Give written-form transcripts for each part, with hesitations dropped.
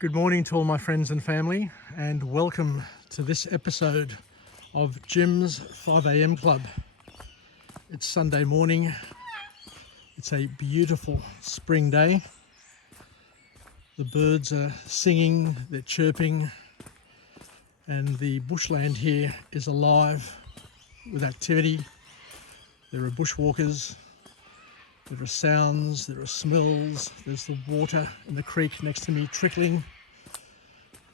Good morning to all my friends and family, and welcome to this episode of Jim's 5am Club. It's Sunday morning. It's a beautiful spring day. The birds are singing, they're chirping, and the bushland here is alive with activity. There are bushwalkers, there are sounds, there are smells, there's the water in the creek next to me trickling,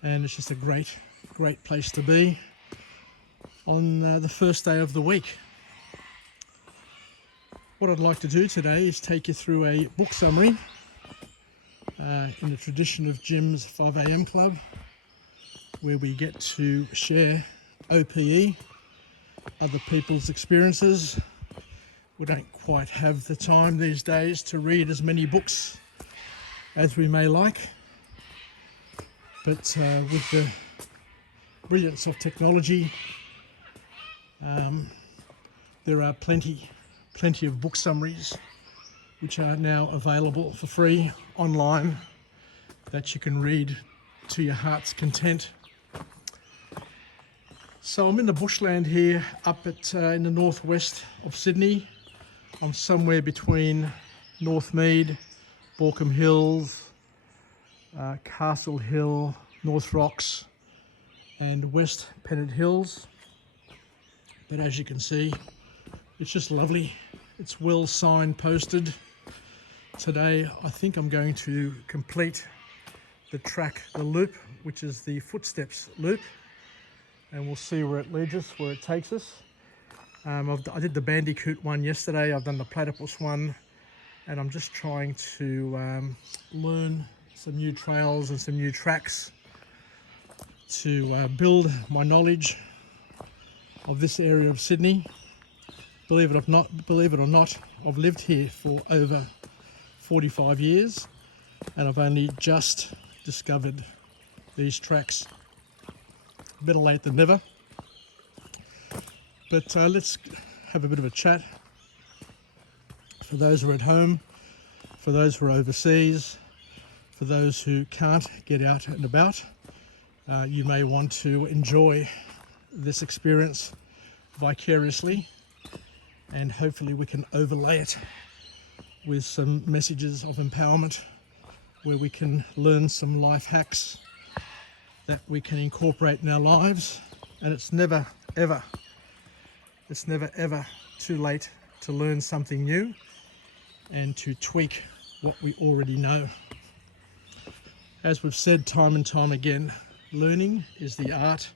and it's just a great place to be on the first day of the week. What I'd like to do today is take you through a book summary in the tradition of Jim's 5am Club, where we get to share OPE, other people's experiences. We don't quite have the time these days to read as many books as we may like, but with the brilliance of technology, there are plenty of book summaries which are now available for free online that you can read to your heart's content. So I'm in the bushland here up in the northwest of Sydney. I'm somewhere between Northmead, Borkham Hills, Castle Hill, North Rocks and West Pennant Hills. But as you can see, it's just lovely. It's well signposted. Today I think I'm going to complete the loop, which is the footsteps loop, and we'll see where it leads us, where it takes us. I did the bandicoot one yesterday, I've done the platypus one, and I'm just trying to learn some new trails and some new tracks to build my knowledge of this area of Sydney. Believe it or not, I've lived here for over 45 years and I've only just discovered these tracks. Better late than never. But let's have a bit of a chat. For those who are at home, for those who are overseas, for those who can't get out and about, you may want to enjoy this experience vicariously, and hopefully we can overlay it with some messages of empowerment where we can learn some life hacks that we can incorporate in our lives. And it's never ever too late to learn something new and to tweak what we already know. As we've said time and time again, learning is the art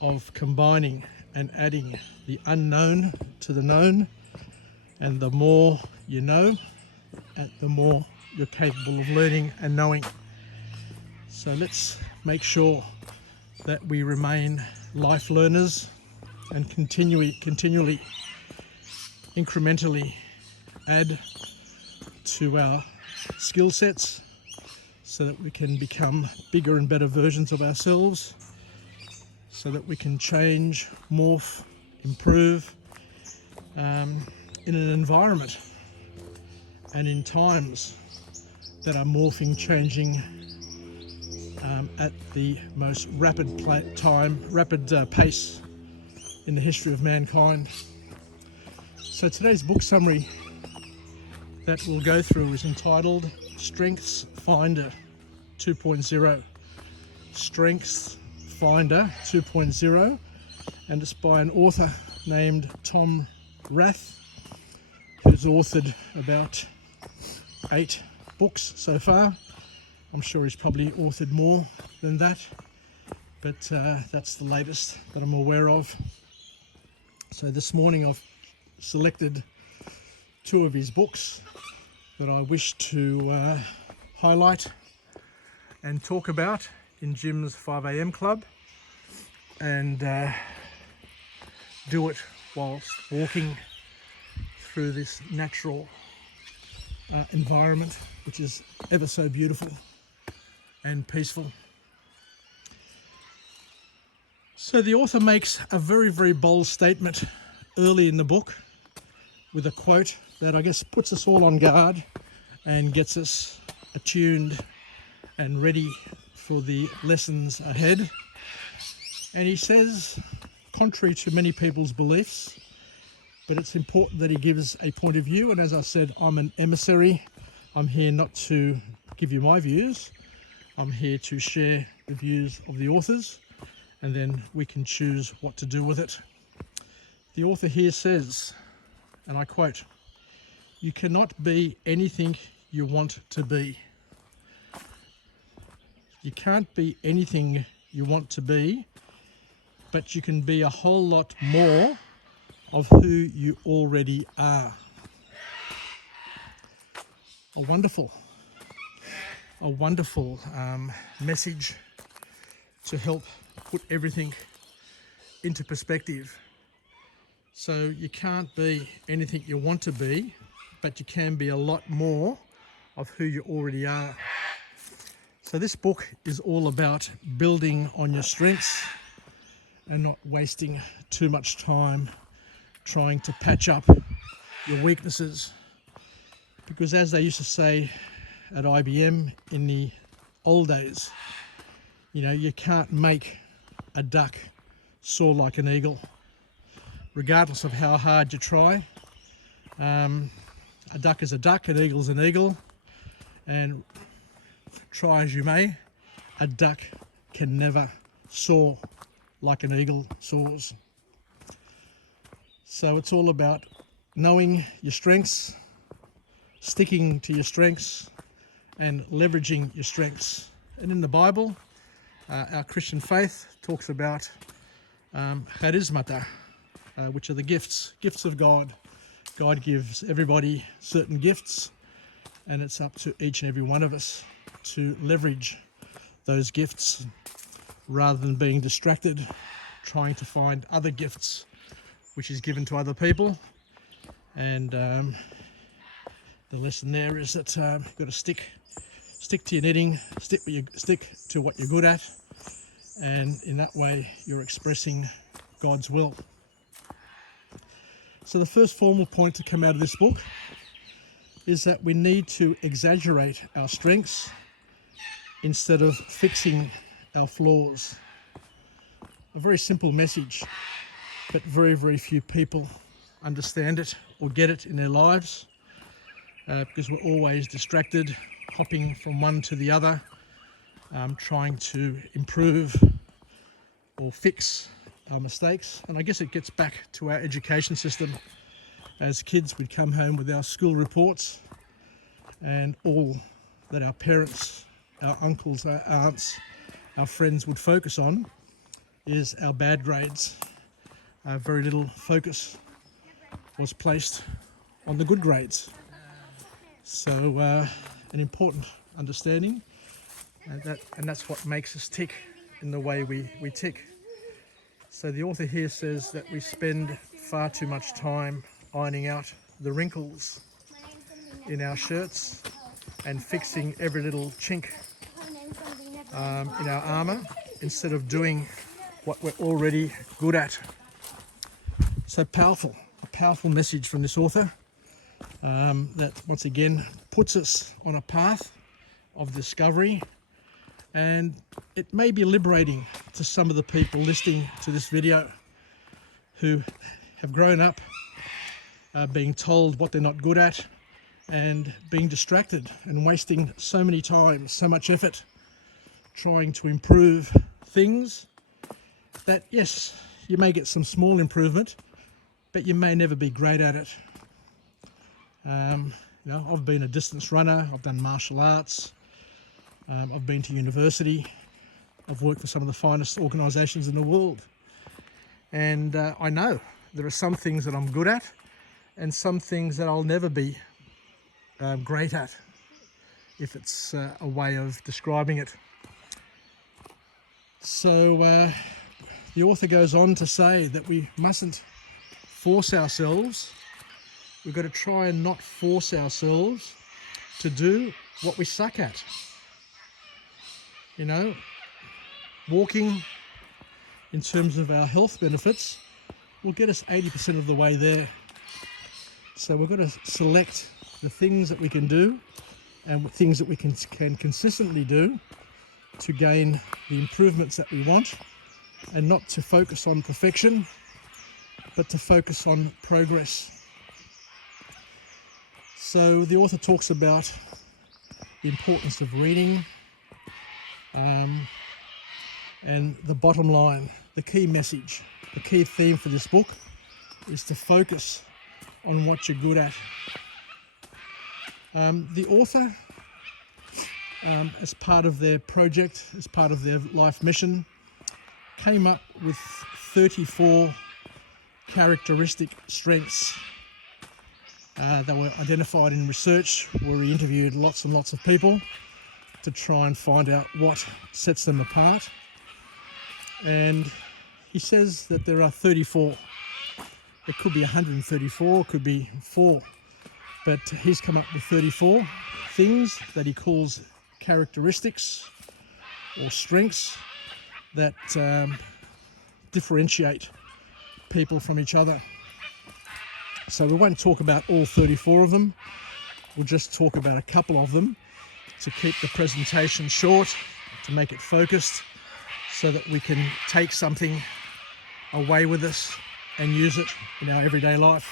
of combining and adding the unknown to the known, and the more you know, and the more you're capable of learning and knowing. So let's make sure that we remain life learners and continually, incrementally add to our skill sets so that we can become bigger and better versions of ourselves, so that we can change, morph, improve in an environment and in times that are morphing, changing at the most rapid pace in the history of mankind. So today's book summary that we'll go through is entitled Strengthsfinder 2.0. Strengthsfinder 2.0, and it's by an author named Tom Rath, who's authored about 8 books so far. I'm sure he's probably authored more than that, but that's the latest that I'm aware of. So this morning I've selected 2 of his books that I wish to highlight and talk about in Jim's 5am Club, and do it whilst walking through this natural environment, which is ever so beautiful and peaceful. So the author makes a very bold statement early in the book with a quote that I guess puts us all on guard and gets us attuned and ready for the lessons ahead. And he says, contrary to many people's beliefs, but it's important that he gives a point of view. And as I said, I'm an emissary. I'm here not to give you my views. I'm here to share the views of the authors, and then we can choose what to do with it. The author here says, and I quote, "You cannot be anything you want to be." You can't be anything you want to be, but you can be a whole lot more of who you already are. A wonderful message to help put everything into perspective. So you can't be anything you want to be, but you can be a lot more of who you already are. So this book is all about building on your strengths and not wasting too much time trying to patch up your weaknesses. Because as they used to say at IBM in the old days, you know, you can't make a duck soar like an eagle. Regardless of how hard you try, a duck is a duck, an eagle's an eagle, and try as you may, a duck can never soar like an eagle soars. So it's all about knowing your strengths, sticking to your strengths, and leveraging your strengths. And in the Bible, our Christian faith talks about charismata, which are the gifts of God. God gives everybody certain gifts, and it's up to each and every one of us to leverage those gifts rather than being distracted trying to find other gifts which is given to other people. And the lesson there is that you've got to stick to your knitting, stick to what you're good at, and in that way you're expressing God's will. So the first formal point to come out of this book is that we need to exaggerate our strengths instead of fixing our flaws. A very simple message, but very, very few people understand it or get it in their lives because we're always distracted, hopping from one to the other, trying to improve or fix our mistakes. And I guess it gets back to our education system. As kids, we'd come home with our school reports, and all that our parents, our uncles, our aunts, our friends would focus on is our bad grades. Very little focus was placed on the good grades. So an important understanding, and that's what makes us tick in the way we tick. So the author here says that we spend far too much time ironing out the wrinkles in our shirts and fixing every little chink in our armour instead of doing what we're already good at. So a powerful message from this author that once again puts us on a path of discovery, and it may be liberating to some of the people listening to this video who have grown up being told what they're not good at and being distracted and wasting so many times, so much effort trying to improve things that, yes, you may get some small improvement, but you may never be great at it. You know, I've been a distance runner, I've done martial arts, I've been to university, I've worked for some of the finest organisations in the world, and I know there are some things that I'm good at and some things that I'll never be great at, if it's a way of describing it. So the author goes on to say that we mustn't force ourselves. We've got to try and not force ourselves to do what we suck at. You know, walking, in terms of our health benefits, will get us 80% of the way there. So we've got to select the things that we can do and things that we can consistently do to gain the improvements that we want, and not to focus on perfection, but to focus on progress. So the author talks about the importance of reading, and the bottom line, the key message, the key theme for this book is to focus on what you're good at. The author, as part of their project, as part of their life mission, came up with 34 characteristic strengths that were identified in research, where he interviewed lots and lots of people to try and find out what sets them apart. And he says that there are 34. It could be 134, it could be 4, but he's come up with 34 things that he calls characteristics or strengths that differentiate people from each other. So we won't talk about all 34 of them. We'll just talk about a couple of them to keep the presentation short, to make it focused, so that we can take something away with us and use it in our everyday life.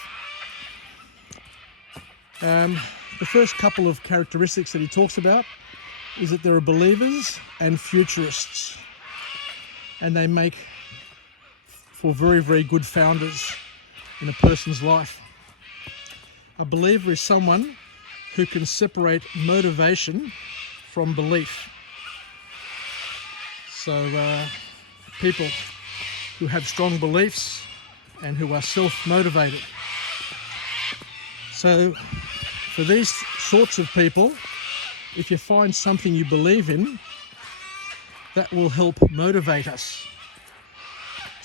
The first couple of characteristics that he talks about is that there are believers and futurists, and they make for very, very good founders in a person's life. A believer is someone who can separate motivation from belief. So people who have strong beliefs and who are self-motivated. So for these sorts of people, if you find something you believe in, that will help motivate us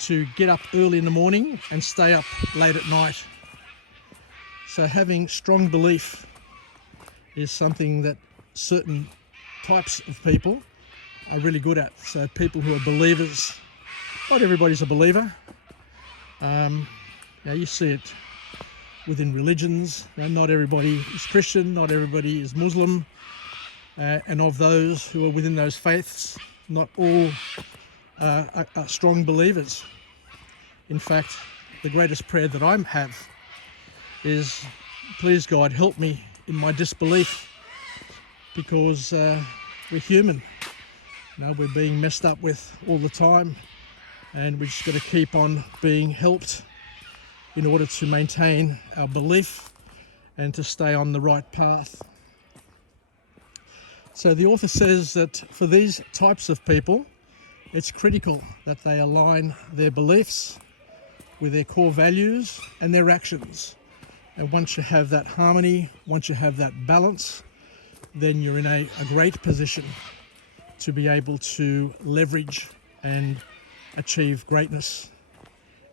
to get up early in the morning and stay up late at night. So having strong belief is something that certain types of people are really good at. So people who are believers, not everybody's a believer. Now you see it within religions. Not everybody is Christian, not everybody is Muslim, and of those who are within those faiths, not all are strong believers. In fact, the greatest prayer that I have is, please God, help me in my disbelief, because we're human. We're being messed up with all the time, and we've just got to keep on being helped in order to maintain our belief and to stay on the right path. So the author says that for these types of people, it's critical that they align their beliefs with their core values and their actions. And once you have that harmony, once you have that balance, then you're in a great position to be able to leverage and achieve greatness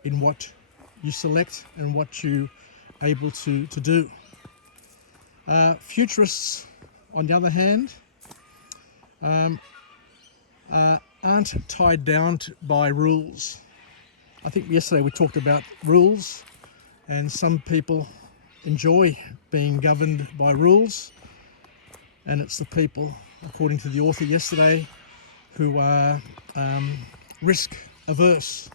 in what you select and what you're able to do. Futurists, on the other hand, aren't tied down by rules. I think yesterday we talked about rules, and some people enjoy being governed by rules, and it's the people, according to the author yesterday, who are risk averse.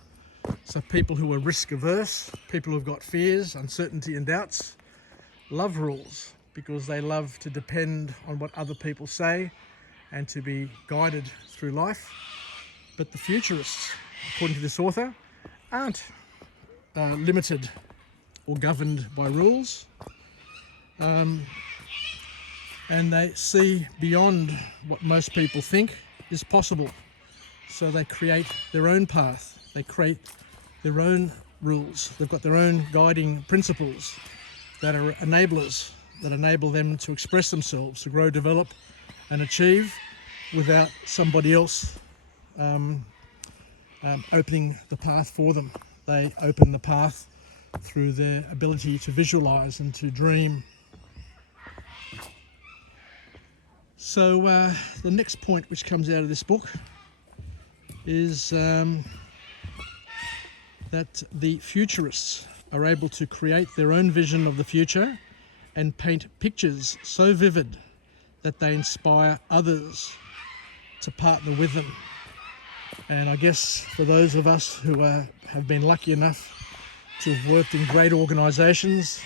So people who are risk averse, people who've got fears, uncertainty and doubts, love rules because they love to depend on what other people say and to be guided through life. But the futurists, according to this author, aren't limited or governed by rules, and they see beyond what most people think is possible. So they create their own path, they create their own rules, they've got their own guiding principles that are enablers, that enable them to express themselves, to grow, develop and achieve without somebody else opening the path for them. They open the path through their ability to visualize and to dream. So the next point which comes out of this book is that the futurists are able to create their own vision of the future and paint pictures so vivid that they inspire others to partner with them. And I guess for those of us who have been lucky enough to have worked in great organisations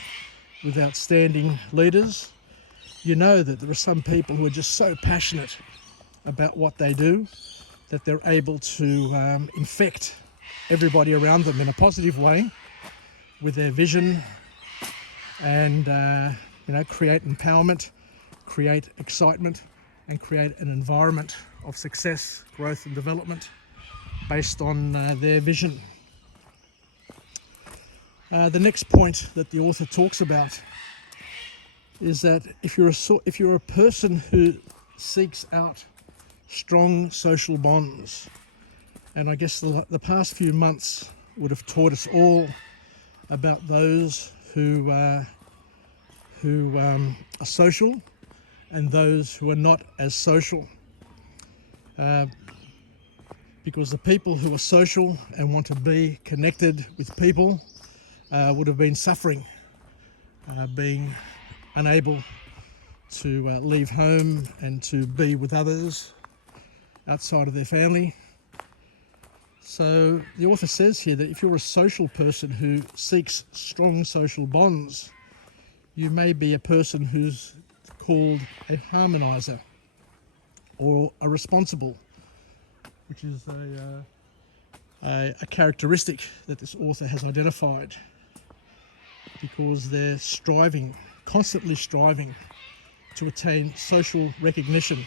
with outstanding leaders, you know that there are some people who are just so passionate about what they do that they're able to infect everybody around them in a positive way with their vision and create empowerment, create excitement, and create an environment of success, growth and development based on their vision. The next point that the author talks about is that if you're a person who seeks out strong social bonds, and I guess the past few months would have taught us all about those who are social and those who are not as social. Because the people who are social and want to be connected with people would have been suffering, being unable to leave home and to be with others outside of their family. So the author says here that if you're a social person who seeks strong social bonds, you may be a person who's called a harmonizer or a responsible, which is a characteristic that this author has identified, because they're constantly striving to attain social recognition.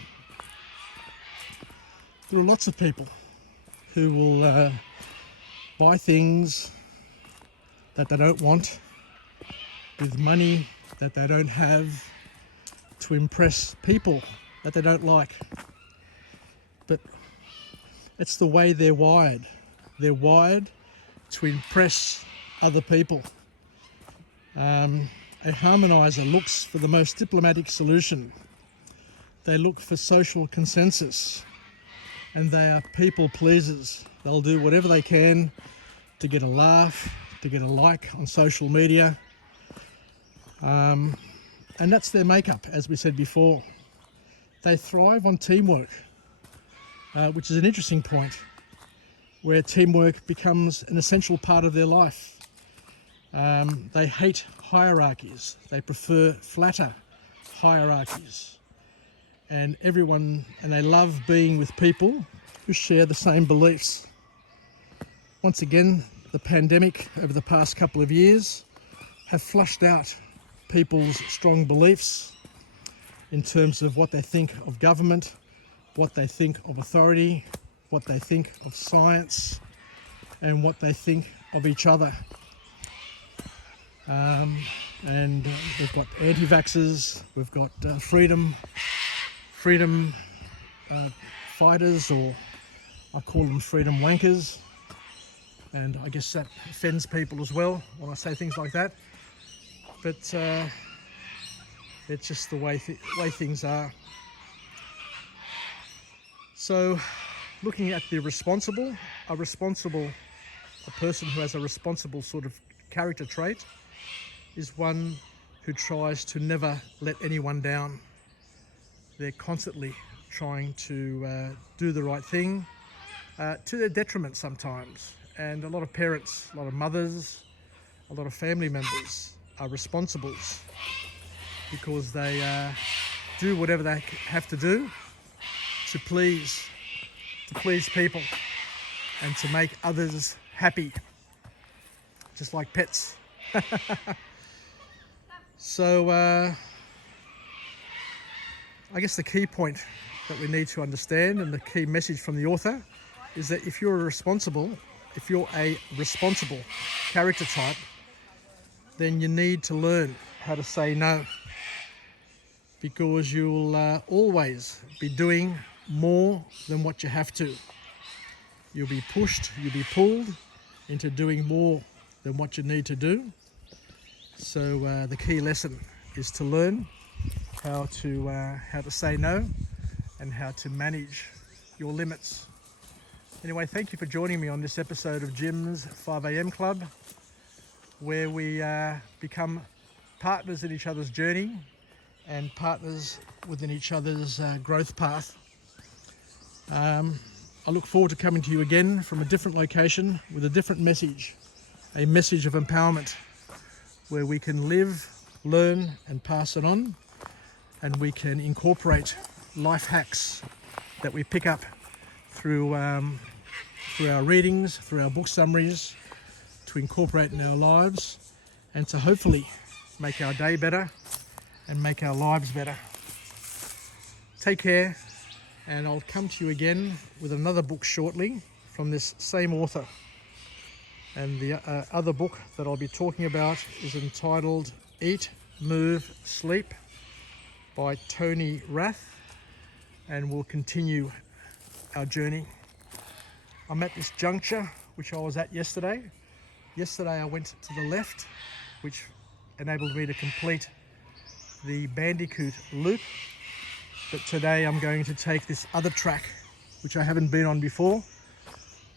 There are lots of people who will buy things that they don't want with money that they don't have to impress people that they don't like. But it's the way they're wired. They're wired to impress other people. A harmonizer looks for the most diplomatic solution. They look for social consensus, and they are people pleasers. They'll do whatever they can to get a laugh, to get a like on social media. And that's their makeup, as we said before. They thrive on teamwork, which is an interesting point, where teamwork becomes an essential part of their life. They hate hierarchies. They prefer flatter hierarchies. And they love being with people who share the same beliefs. Once again, the pandemic over the past couple of years have flushed out people's strong beliefs in terms of what they think of government, what they think of authority, what they think of science, and what they think of each other. And we've got anti-vaxxers, we've got freedom fighters, or I call them freedom wankers, and I guess that offends people as well when I say things like that. But it's just the way things are. So, looking at the a person who has a responsible sort of character trait is one who tries to never let anyone down. They're constantly trying to do the right thing, to their detriment sometimes. And a lot of parents, a lot of mothers, a lot of family members are responsibles because they do whatever they have to do to please people and to make others happy, just like pets. So I guess the key point that we need to understand, and the key message from the author, is that if you're a responsible character type, then you need to learn how to say no, because you'll always be doing more than what you have to. You'll be pushed, you'll be pulled into doing more than what you need to do. So the key lesson is to learn how to say no and how to manage your limits. Anyway, thank you for joining me on this episode of Jim's 5am Club, where we become partners in each other's journey and partners within each other's growth path. I look forward to coming to you again from a different location with a different message, a message of empowerment where we can live, learn and pass it on, and we can incorporate life hacks that we pick up through our readings, through our book summaries, to incorporate in our lives and to hopefully make our day better and make our lives better. Take care, and I'll come to you again with another book shortly from this same author. And the other book that I'll be talking about is entitled Eat, Move, Sleep by Tom Rath, and we'll continue our journey. I'm at this juncture which I was at yesterday. Yesterday I went to the left, which enabled me to complete the Bandicoot loop. But today I'm going to take this other track, which I haven't been on before.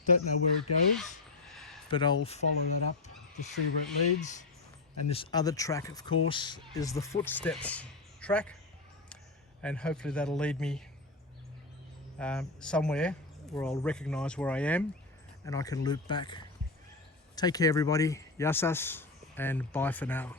Don't know where it goes, but I'll follow that up to see where it leads. And this other track, of course, is the Footsteps track. And hopefully that'll lead me somewhere where I'll recognize where I am and I can loop back. Take care everybody, yasas, and bye for now.